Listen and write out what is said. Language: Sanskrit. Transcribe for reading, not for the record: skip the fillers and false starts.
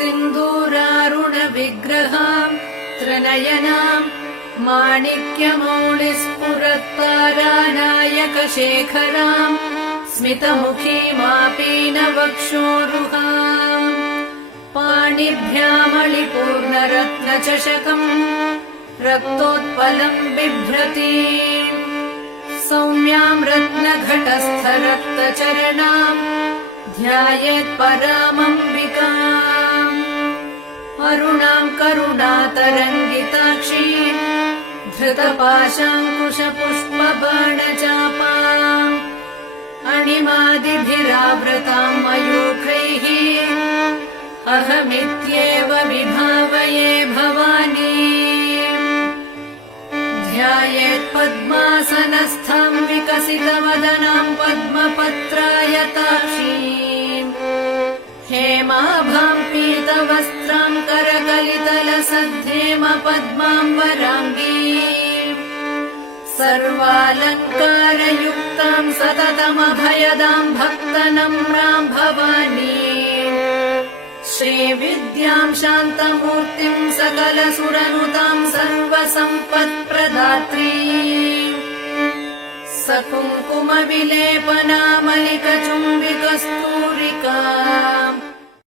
सिन्दूरारुणविग्रहाम् त्रिनयनाम् माणिक्यमौलिस्फुरत्तारानायकशेखराम् स्मितमुखीमापीनवक्षोरुहाम् पाणिभ्यामलिपूर्णरत्नचषकम् रक्तोत्पलम् बिभ्रती सौम्याम् रत्नघटस्थरक्तचरणाम् ध्यायेत्परामम्बिकाम् अरुणाम् करुणातरङ्गिताक्षीम् धृतपाशाङ्कुशपुष्पबाणचापाम् अणिमादिभिरावृताम् मयूखैः अहमित्येव विभावये भवानी ध्यायेत्पद्मासनस्थम् विकसितवदनाम् पद्मपत्रायताक्षीम् हेमाभाम् पीतवस्त्राम् करकलितलसद्धेम पद्माम्बराङ्गीम् सर्वालङ्कारयुक्ताम् सततमभयदाम् भक्तनम्राम् भवानी श्रीविद्याम् शान्तमूर्तिम् सकलसुरनुताम् सर्वसम्पत्प्रदात्री सकुङ्कुमविलेपनामलिकचुम्बिकस्तूरिकाम्